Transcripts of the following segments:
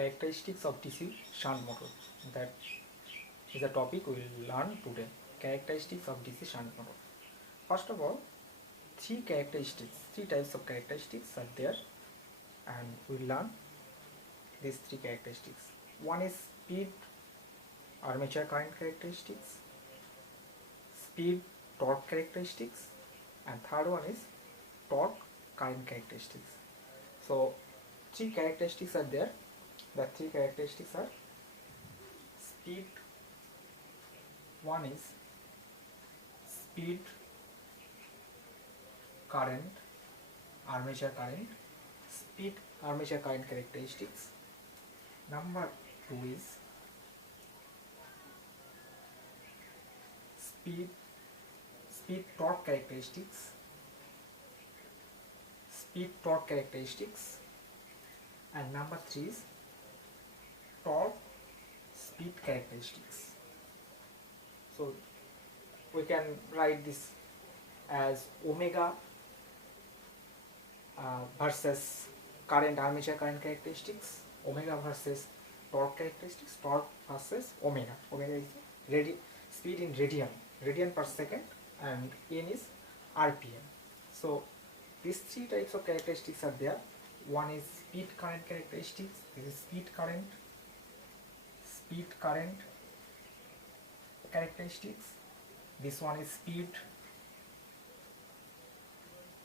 characteristics of DC shunt motor. That is the topic we will learn today. Characteristics of DC shunt motor. First of all, three types of characteristics are there, and we will learn these three characteristics. One is speed armature current characteristics, speed torque characteristics, and third one is torque current characteristics. So three characteristics are there. The three characteristics are speed. One is speed current, armature current, speed armature current characteristics. Number two is speed torque characteristics, and number three is torque speed characteristics. So we can write this as omega versus current armature current characteristics, omega versus torque characteristics, torque versus omega. Omega is speed in radian per second, and n is rpm. So these three types of characteristics are there. One is speed current characteristics. This is speed current characteristics. This one is speed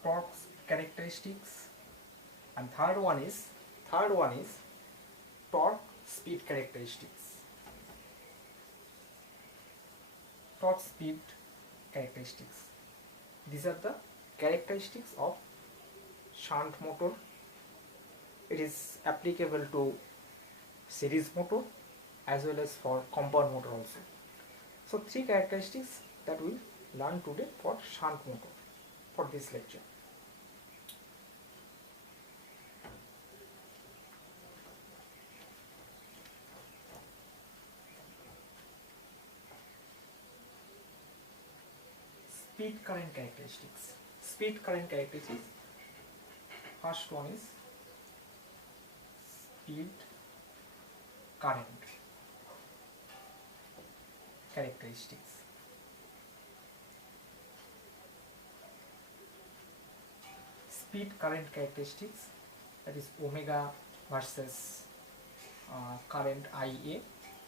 torque characteristics, and third one is torque speed characteristics. Torque speed characteristics. These are the characteristics of shunt motor. It is applicable to series motor as well as for compound motor also. So three characteristics that we learn today for shunt motor for this lecture. Speed current characteristics. Speed current characteristics. First one is speed current characteristics. Speed current characteristics, that is omega versus current Ia,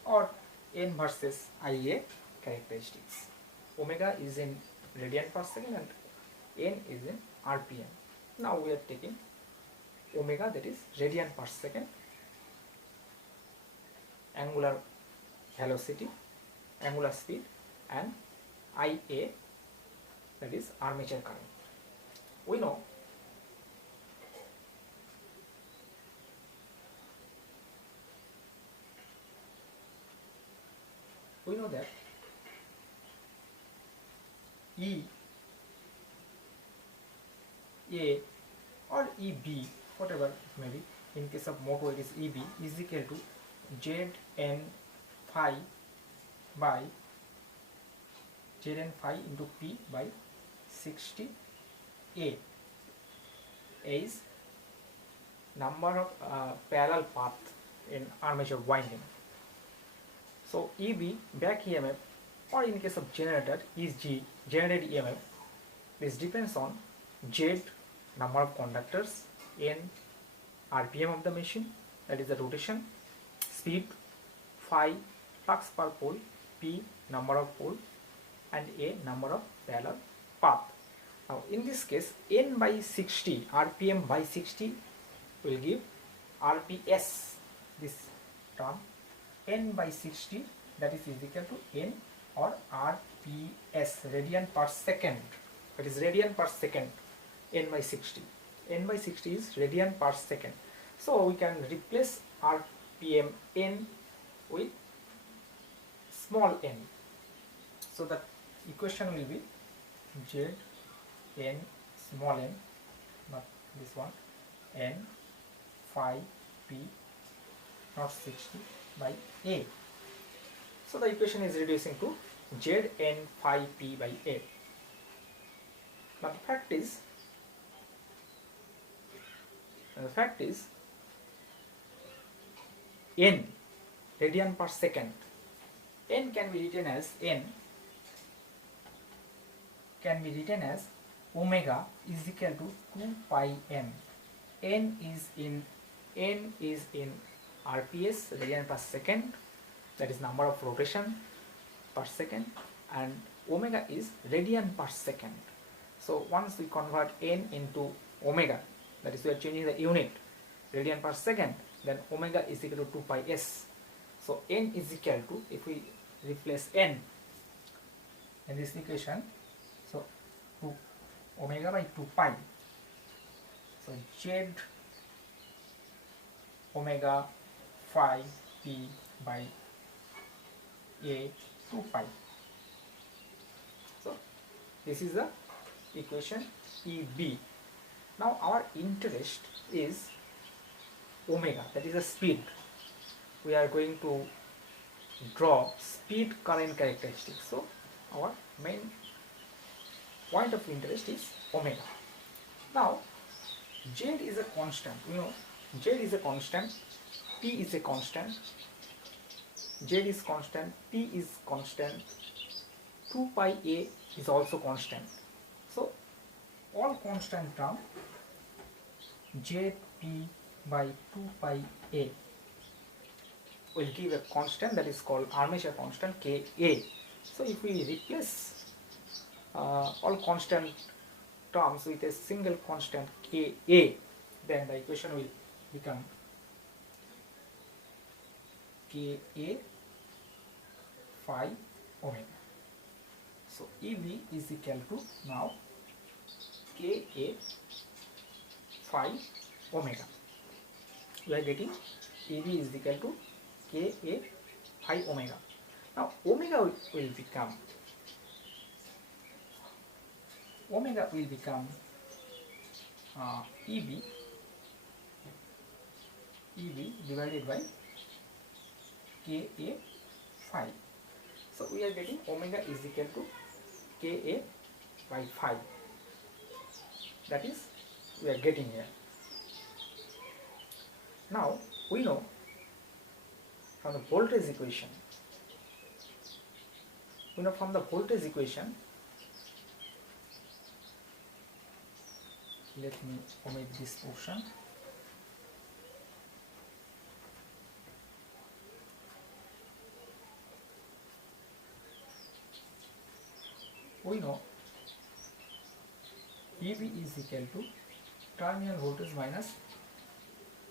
or n versus Ia characteristics. Omega is in radian per second and n is in rpm. Now we are taking omega, that is radian per second, angular velocity, angular speed, and Ia, that is armature current. We know that E A or EB, whatever it may be, in case of motor it is EB, is equal to Zn phi by Zn phi into P by 60 A is number of parallel path in armature winding. So EB, back EMF, or in case of generator is G, generated EMF. This depends on Z, number of conductors, N, RPM of the machine, that is the rotation, speed, phi, flux per pole, P, number of pole, and A, number of parallel path. Now in this case, N by 60, RPM by 60 will give RPS, this term. N by 60, that is equal to N or RPS, radian per second. That is radian per second, N by 60. N by 60 is radian per second. So we can replace RPM N with small n. So the equation will be Z N small n, not this one, N phi P not 60 by A. So the equation is reducing to Zn phi P by A. Now the fact is n radian per second. N can be written as omega is equal to 2 pi m. N is in rps, radian per second, that is number of rotation per second, and omega is radian per second. So once we convert n into omega, that is we are changing the unit, radian per second, then omega is equal to 2 pi s. So n is equal to, if we replace n in this equation, so 2 omega by 2 pi, so z omega phi p by a 2 pi. So this is the equation EB. Now our interest is omega, that is the speed. We are going to draw speed current characteristics. So our main point of interest is omega. Now z is a constant, z is a constant, p is a constant, z is constant, p is constant, 2 pi a is also constant. So all constant term z p by 2 pi a will give a constant that is called armature constant Ka. So if we replace all constant terms with a single constant Ka, then the equation will become Ka phi omega. So EB is equal to now Ka phi omega. We are getting EB is equal to Ka phi omega. Now omega will become EB divided by Ka phi. So we are getting omega is equal to Ka by phi. That is, we are getting here. Now we know from the voltage equation, let me omit this portion. We know EB is equal to terminal voltage minus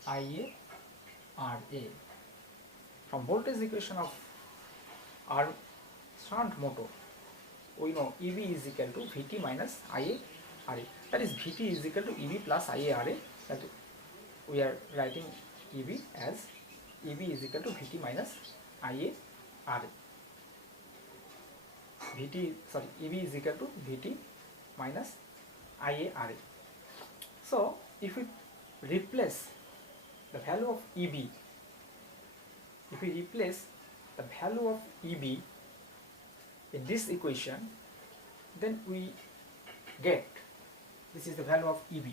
IA RA. From voltage equation of our shunt motor, we know EB is equal to Vt minus IA RA. That is, Vt is equal to EB plus IA RA. That we are writing EB as EB is equal to Vt minus IA RA. EB is equal to Vt minus IA RA. So if we replace the value of EB, in this equation, then we get, this is the value of EB,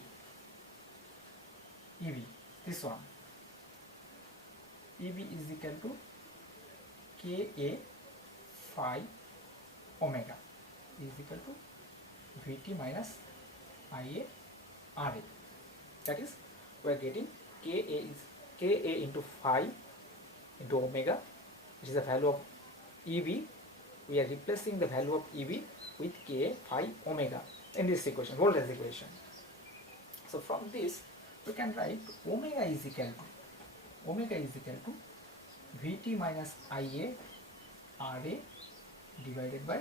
this one, EB is equal to Ka phi omega is equal to Vt minus Ia Ra. That is, we are getting Ka into phi into omega, which is the value of EB. We are replacing the value of EB with Ka phi omega in this equation, voltage equation. So from this we can write omega is equal to Vt minus Ia Ra divided by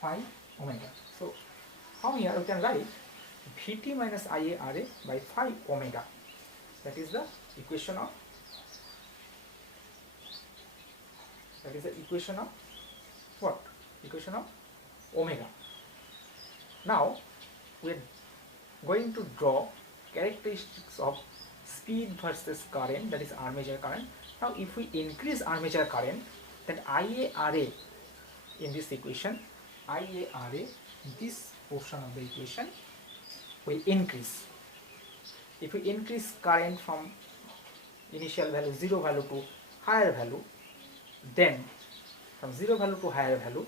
phi omega. So from here we can write Vt minus Ia Ra by phi omega. That is the equation of what? Equation of omega. Now we are going to draw characteristics of speed versus current, that is armature current. Now if we increase armature current, then Ia Ra in this equation, this portion of the equation will increase. If we increase current from initial value 0 value to higher value, then from 0 value to higher value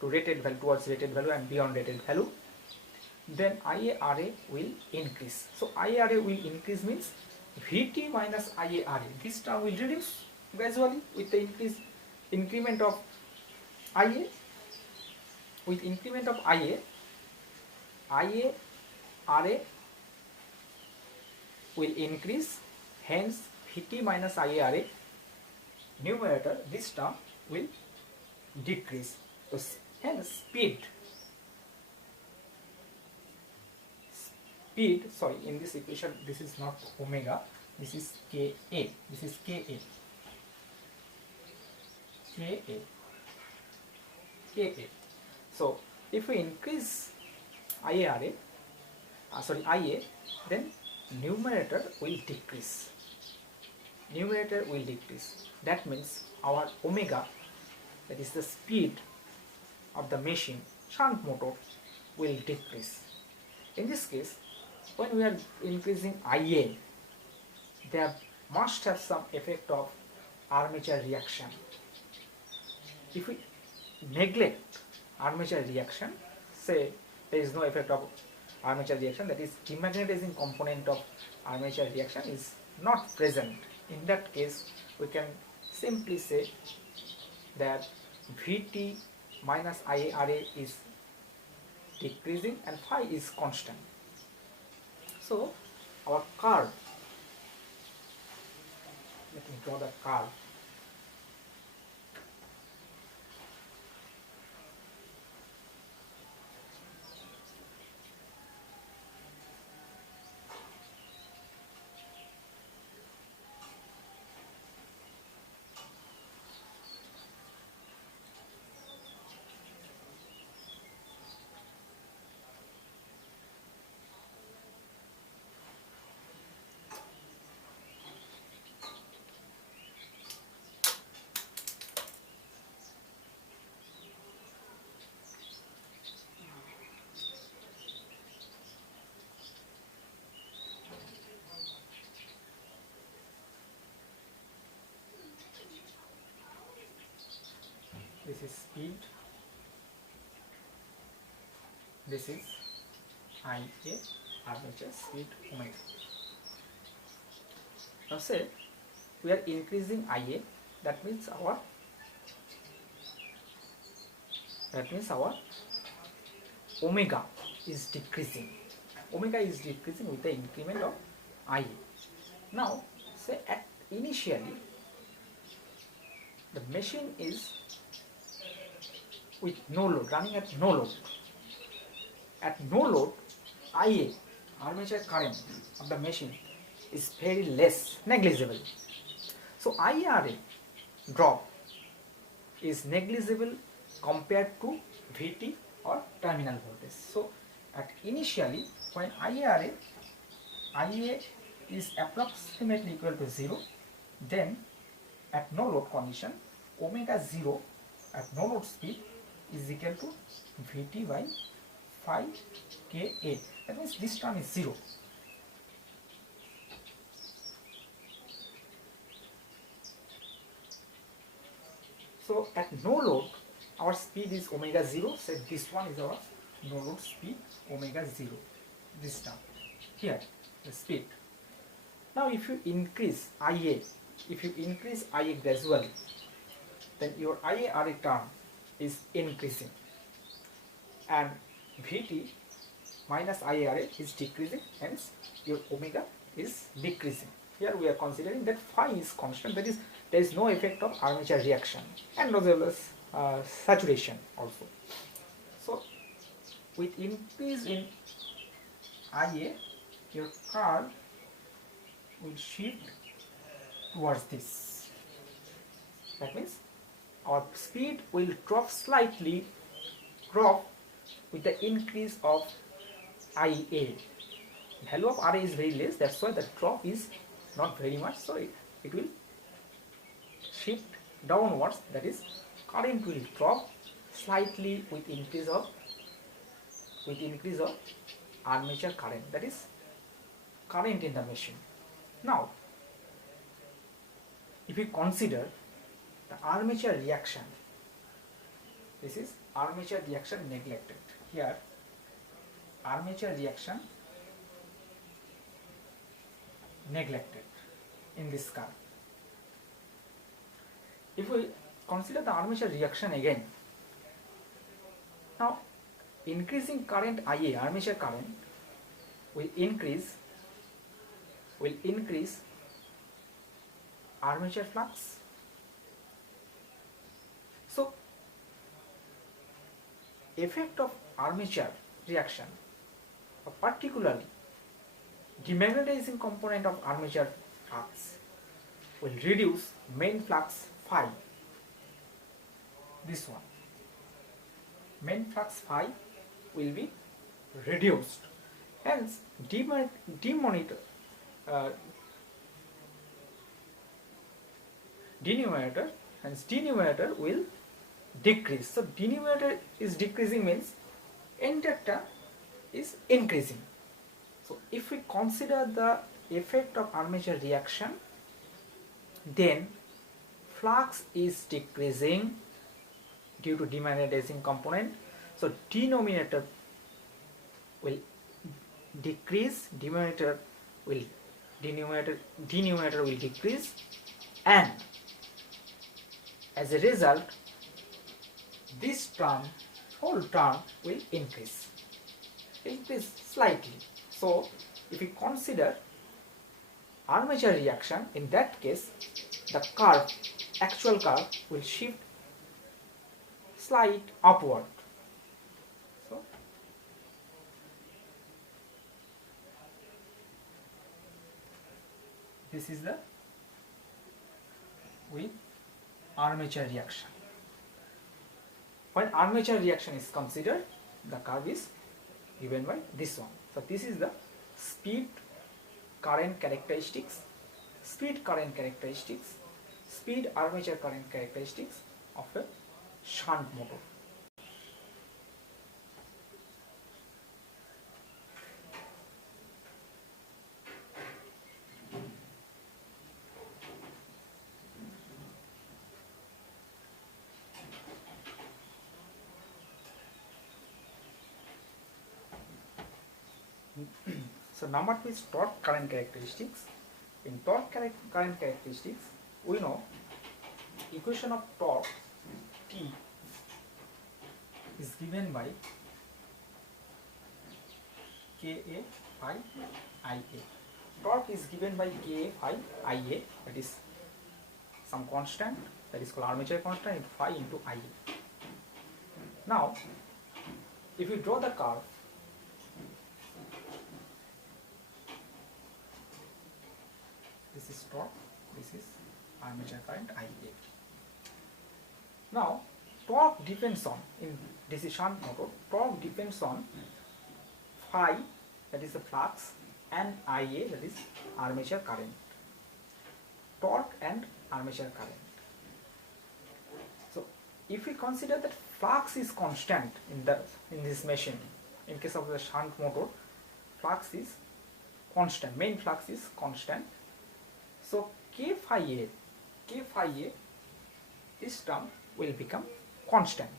to rated value, towards rated value and beyond rated value, then IARA will increase. So IARA will increase means VT minus IARA, this term will reduce gradually with the increment of IA. With increment of IA, IARA will increase, hence VT minus IARA, numerator, this term will decrease. So hence speed, sorry, in this equation this is not omega, this is Ka, this is Ka, So if we increase IARA, IA, then numerator will decrease. That means our omega, that is the speed of the machine, shunt motor, will decrease. In this case, when we are increasing IA, there must have some effect of armature reaction. If we neglect armature reaction, say there is no effect of armature reaction, that is demagnetizing component of armature reaction is not present, in that case we can simply say that Vt minus IARA is decreasing and phi is constant. So our curve, let me draw the curve. This is speed, this is IA, armature speed omega. Now say we are increasing IA, that means our omega is decreasing. Omega is decreasing with the increment of IA. Now say at initially the machine is with no load, running at no load. At no load, IA, armature current of the machine, is very less, negligible. So IARA drop is negligible compared to Vt or terminal voltage. So at initially, when IA is approximately equal to 0, then at no load condition, omega 0 at no load speed is equal to Vt by phi Ka. That means this term is 0. So at no load, our speed is omega 0. So this one is our no load speed, omega 0. This term here, the speed. Now if you increase IA, gradually, then your IARA term is increasing and Vt minus IARA is decreasing, hence your omega is decreasing. Here we are considering that phi is constant, that is there is no effect of armature reaction and as well as saturation also. So with increase in IA, your curve will shift towards this. That means our speed will drop slightly, with the increase of IA. Value of RA is very less, that's why the drop is not very much, so it will shift downwards, that is current will drop slightly with increase of armature current, that is current in the machine. Now if you consider the armature reaction, this is armature reaction neglected. Here armature reaction neglected in this curve. If we consider the armature reaction again, now increasing current IA, armature current, will increase armature flux. So effect of armature reaction, particularly demagnetizing component of armature flux, will reduce main flux phi. This one, main flux phi will be reduced, hence denominator will decrease. So denominator is decreasing means inductor is increasing. So if we consider the effect of armature reaction, then flux is decreasing due to demagnetizing component. So denominator will decrease, denominator will decrease, and as a result this term, whole term, will increase slightly. So if we consider armature reaction, in that case the curve, actual curve, will shift slight upward. So this is the with armature reaction. When armature reaction is considered, the curve is given by this one. So this is the speed current characteristics, speed armature current characteristics of a shunt motor. So number 2 is torque current characteristics. In torque current characteristics, we know equation of torque T is given by Ka phi Ia. Torque is given by Ka phi Ia, that is some constant, that is called armature constant, into phi into Ia. Now if you draw the curve, this is torque, this is armature current Ia. Now torque depends on, in DC shunt motor, torque depends on phi, that is the flux, and Ia, that is armature current. Torque and armature current. So if we consider that flux is constant in this machine, in case of the shunt motor, flux is constant, main flux is constant. So K phi A, this term will become constant.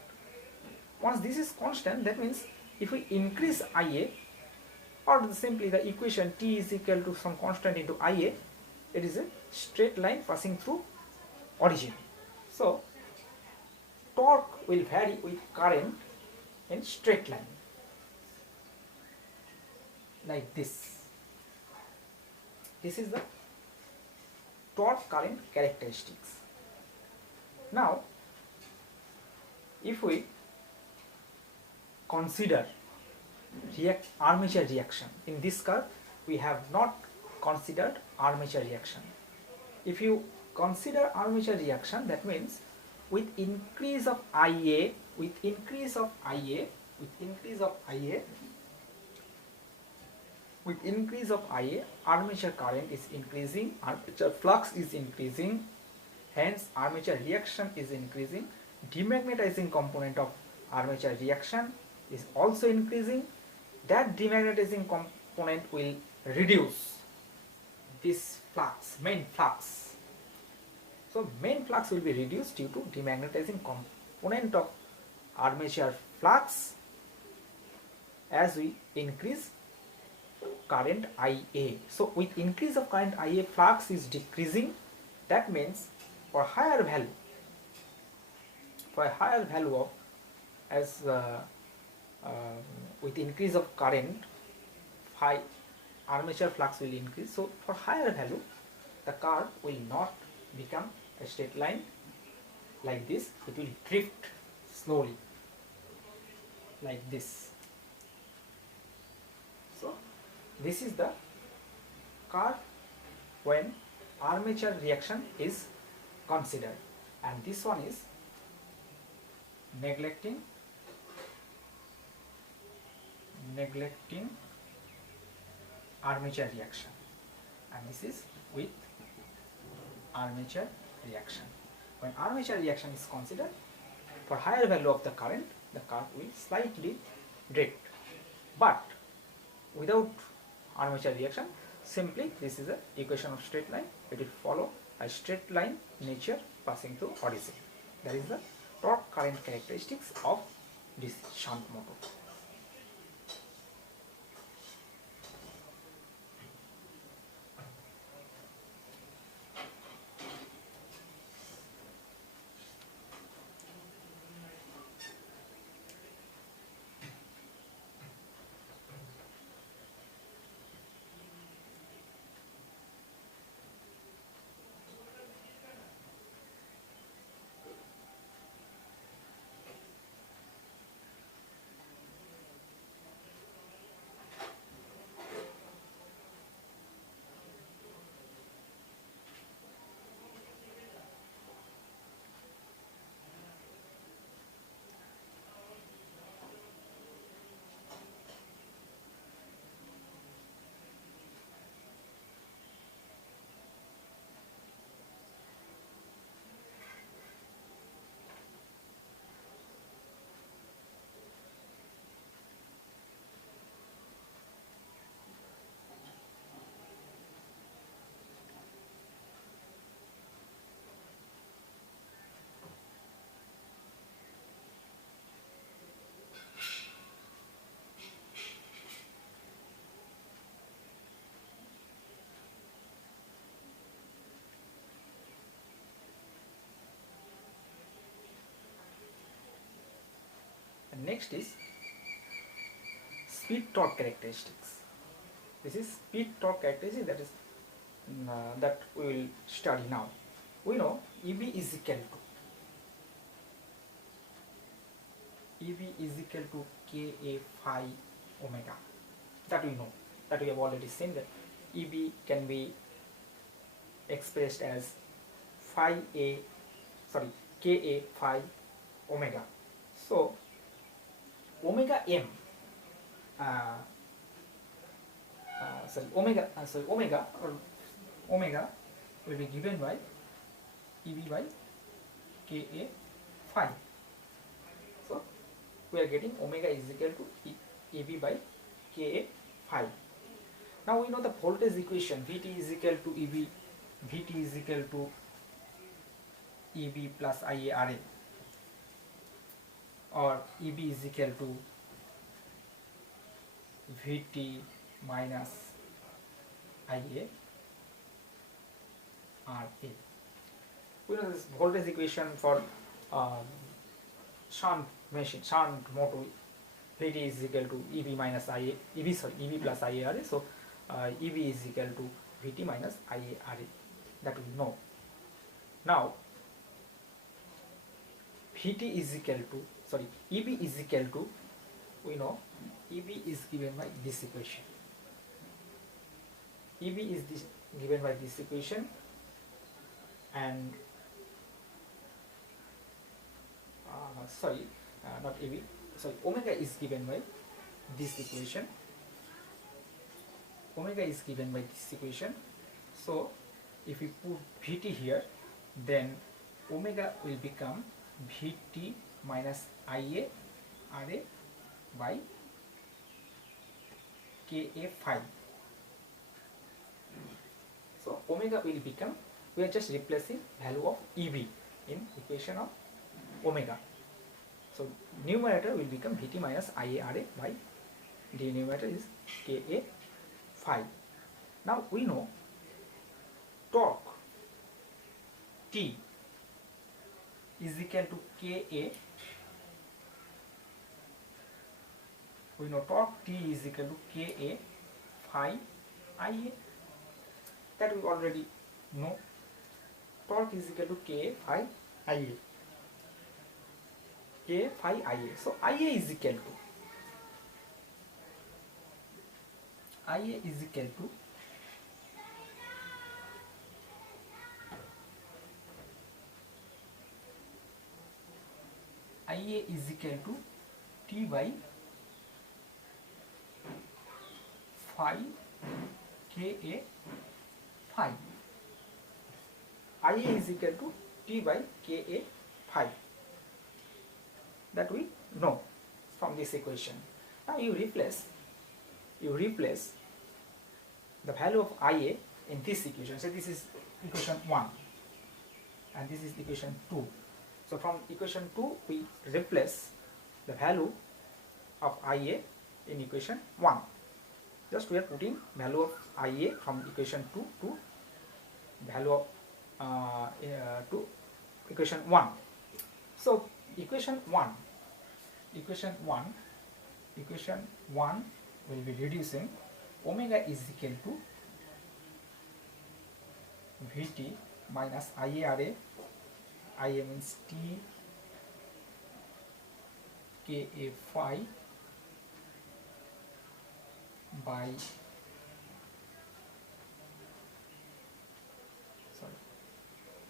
Once this is constant, that means if we increase Ia, or simply the equation T is equal to some constant into Ia, it is a straight line passing through origin. So torque will vary with current in straight line, like this. This is the torque current characteristics. Now if we consider armature reaction, in this curve we have not considered armature reaction. If you consider armature reaction, that means with increase of Ia, armature current is increasing, armature flux is increasing, hence armature reaction is increasing. Demagnetizing component of armature reaction is also increasing. That demagnetizing component will reduce this flux, main flux. So main flux will be reduced due to demagnetizing component of armature flux as we increase current IA. So with increase of current IA, flux is decreasing. That means for higher value of as with increase of current, high armature flux will increase. So for higher value, the curve will not become a straight line like this. It will drift slowly like this. So this is the curve when armature reaction is considered, and this one is neglecting armature reaction, and this is with armature reaction. When armature reaction is considered, for higher value of the current, the curve will slightly drift. But without armature reaction, simply this is a equation of straight line. It will follow a straight line nature passing through origin. That is the torque current characteristics of this shunt motor. And next is speed torque characteristics. This is speed torque characteristic, that is that we will study now. We know EB is equal to Ka phi omega. That we know. That we have already seen that EB can be expressed as Ka phi omega. So omega m omega will be given by EB by Ka phi. So we are getting omega is equal to EB by Ka phi. Now we know the voltage equation. Vt is equal to EB. Vt is equal to EB plus IaRa, or EB is equal to Vt minus Ia Ra. We know this voltage equation for shunt motor. Vt is equal to EB minus EB plus IaRa. So EB is equal to Vt minus IaRa. That we know. Now Vt is equal to EB is equal to, we know EB is given by this equation. EB is given by this equation, and omega is given by this equation. Omega is given by this equation. So if we put Vt here, then omega will become Vt minus Ia Ra by Ka phi. So omega will become we are just replacing value of EB in equation of omega. So numerator will become Vt minus IaRa by denominator is Ka phi. Now we know torque T is equal to Ka. We know torque T is equal to Ka phi Ia. That we already know. Torque is equal to Ka phi Ia. K phi Ia. So Ia is equal to Ia is equal to T by phi Ka phi. Ia is equal to T by Ka phi. That we know from this equation. Now you replace the value of Ia in this equation. So this is equation 1 and this is equation 2. So from equation 2 we replace the value of Ia in equation 1. Just we are putting value of Ia from equation 2 to value of to equation 1. So equation 1 will be reducing omega is equal to Vt minus IaRa. Ia means T Ka phi by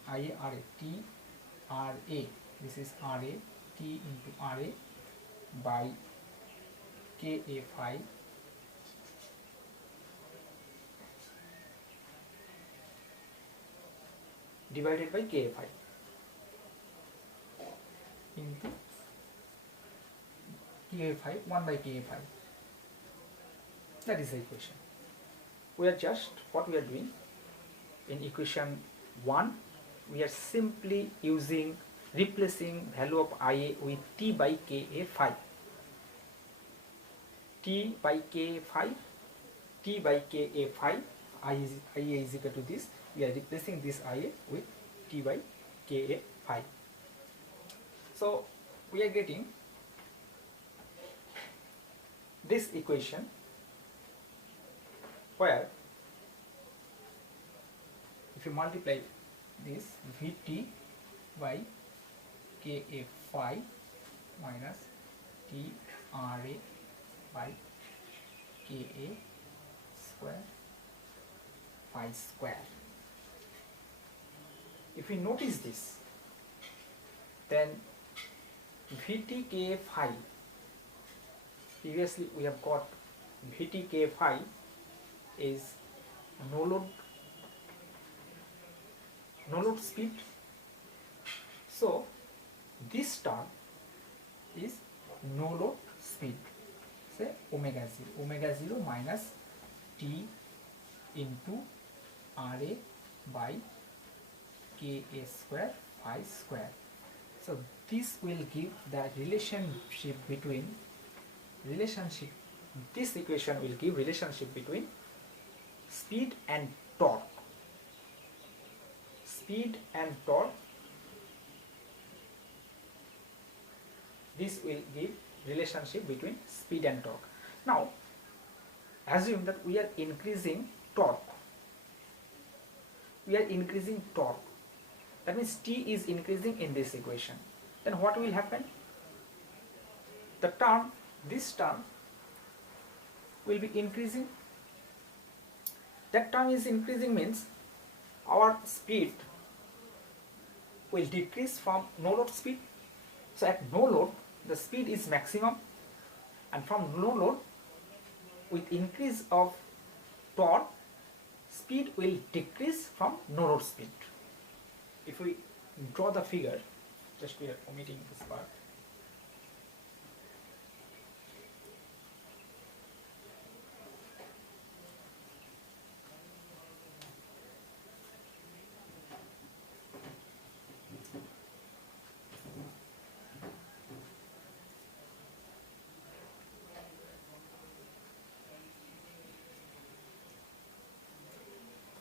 IaRa T Ra. This is Ra T into Ra by Ka phi divided by Ka phi into Ka phi 1 by Ka phi. That is the equation. We are just what we are doing in equation 1. We are simply replacing value of Ia with T by Ka phi. T by Ka phi, T by Ka phi. Ia is equal to this. We are replacing this Ia with T by Ka phi. So we are getting this equation where if you multiply this Vt by Ka phi minus T Ra by Ka square phi square. If we notice this, then Vt Ka phi, previously we have got Vt Ka phi is no load speed. So this term is no load speed, say omega 0 minus T into Ra by Ka square phi square. So this will give the relationship between this equation will give relationship between speed and torque. This will give relationship between speed and torque. Now assume that we are increasing torque. That means T is increasing in this equation. Then what will happen? This term will be increasing. That term is increasing means our speed will decrease from no load speed. So at no load the speed is maximum, and from no load with increase of torque speed will decrease from no load speed. If we draw the figure, just we are omitting this part.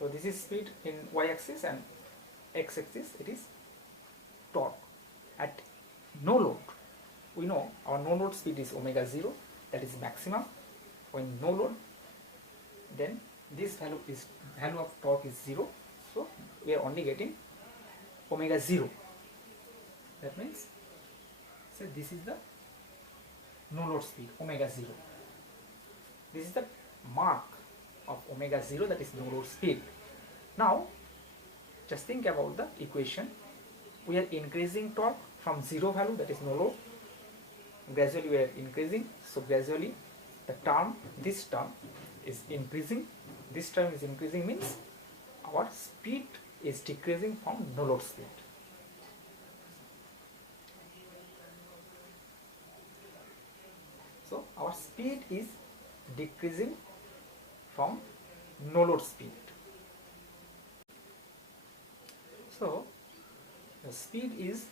So this is speed in y-axis, and x-axis it is torque at no load. We know our no load speed is omega 0, that is maximum. When no load, then this value of torque is 0, so we are only getting omega 0. That means, say this is the no load speed, omega 0. This is the mark of omega 0, that is no load speed. Now just think about the equation. We are increasing torque from 0 value, that is no load. Gradually we are increasing, so gradually the term, this term is increasing. This term is increasing means our speed is decreasing from no load speed. So our speed is decreasing from no load speed. So the speed is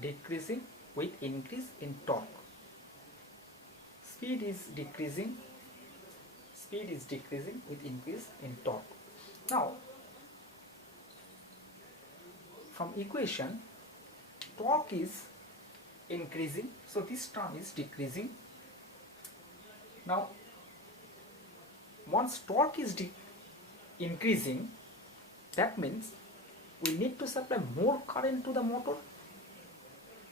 decreasing with increase in torque. Speed is decreasing with increase in torque. Now from equation, torque is increasing, so this term is decreasing. Now once torque is increasing, that means we need to supply more current to the motor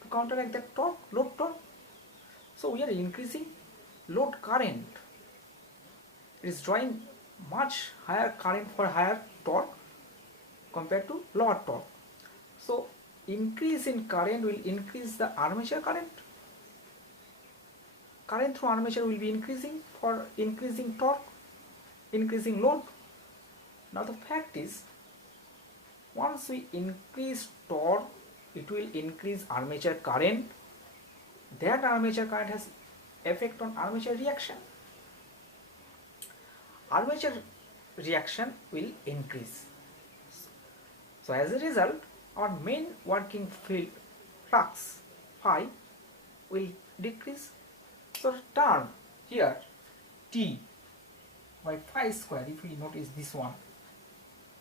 to counteract that torque, load torque. So we are increasing load current. It is drawing much higher current for higher torque compared to lower torque. So increase in current will increase the armature current. Current through armature will be increasing for increasing torque, increasing load. Now the fact is, once we increase torque, it will increase armature current. That armature current has effect on armature reaction. Armature reaction will increase. So as a result, our main working field flux phi will decrease. So the term here T by phi square, if we notice this one,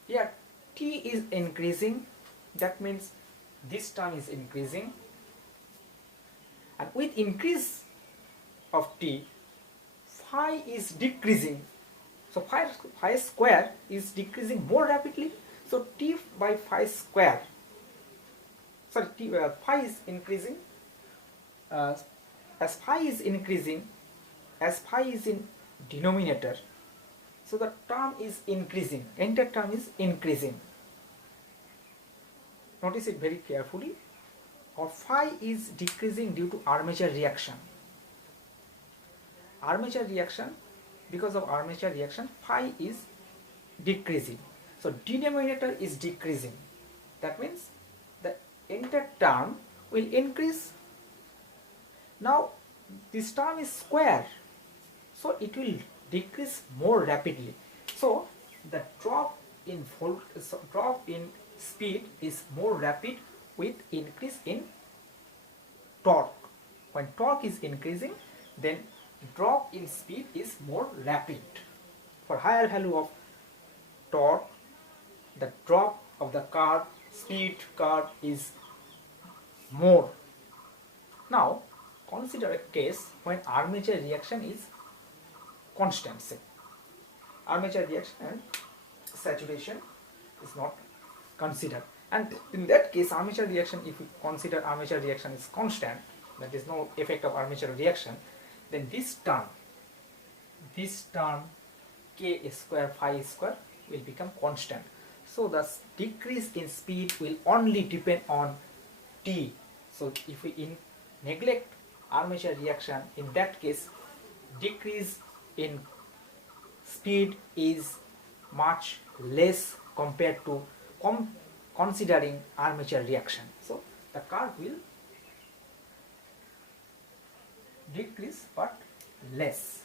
here T is increasing, that means this term is increasing, and with increase of T, phi is decreasing. So phi square is decreasing more rapidly. So T by phi square, phi is increasing. As phi is increasing, as phi is in denominator, so the term is increasing, entire term is increasing. Notice it very carefully. Our phi is decreasing due to armature reaction. Armature reaction, because of armature reaction, phi is decreasing. So denominator is decreasing. That means the entire term will increase. Now this term is square, so it will decrease more rapidly. So the drop in speed is more rapid with increase in torque. When torque is increasing, then drop in speed is more rapid. For higher value of torque, the drop of the speed curve is more. Now consider a case when armature reaction is constant. Say armature reaction and saturation is not considered, and in that case armature reaction, if we consider armature reaction is constant, that is no effect of armature reaction, then this term k square phi square will become constant. So the decrease in speed will only depend on T. So if we neglect armature reaction, in that case decrease in speed is much less compared to considering armature reaction. So the curve will decrease but less.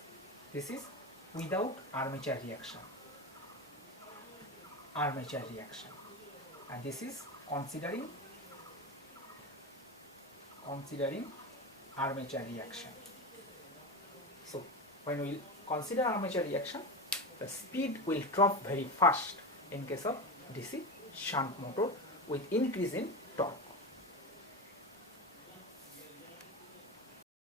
This is without armature reaction. And this is considering armature reaction. So when we consider armature reaction, the speed will drop very fast in case of DC shunt motor with increase in torque.